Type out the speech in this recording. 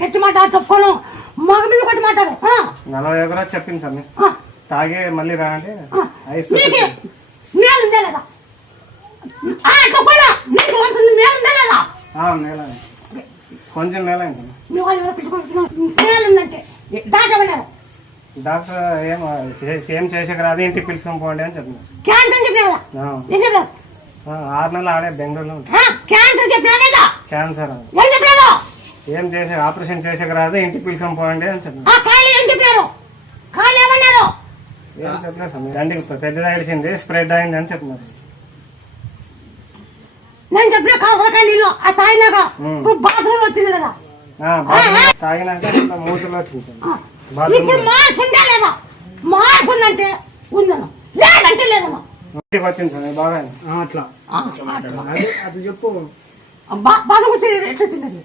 గట్టి మాట తప్పుకోను మగ మీద కొట్టి మాట్లాడు 40 ఎకరాలు చెప్పింది సార్ తాగే మళ్ళీ రా అంటే మేలుందా లేదా మేళ కొంచెం మేళ మేలుందంటే డాక్టర్ ఏం చేసాక రాదు ఇంటికి పిలుచుకొని పోండి అని చెప్తున్నారు. క్యాన్సర్ చెప్పినా 6 నెలలు ఆడే బెంగళూరులో క్యాన్సర్ చెప్పినా క్యాన్సర్ ఏం చేసే ఆపరేషన్ చేసాక రాదు ఇంటికి పిలుచుకొని పోండి అని చెప్తున్నారు. ఏం చెప్పారు ఏం చెప్పలేదు సార్ దండికి పెద్దది అడిచింది స్ప్రెడ్ అయింది అని చెప్తున్నారు. నేను చెప్పిన కాసరకాయ నీళ్ళు ఆ తాగినాక బాత్రూమ్ వచ్చింది కదా తాగినాక మూతులు వచ్చింది. ఇప్పుడు మార్పు ఉందా లేదా మార్పు ఉందంటే ఉందను లేదంటే లేదను వచ్చింది సార్ బాగా అట్లా అది చెప్పు బాధ వచ్చింది ఎట్లా వచ్చింది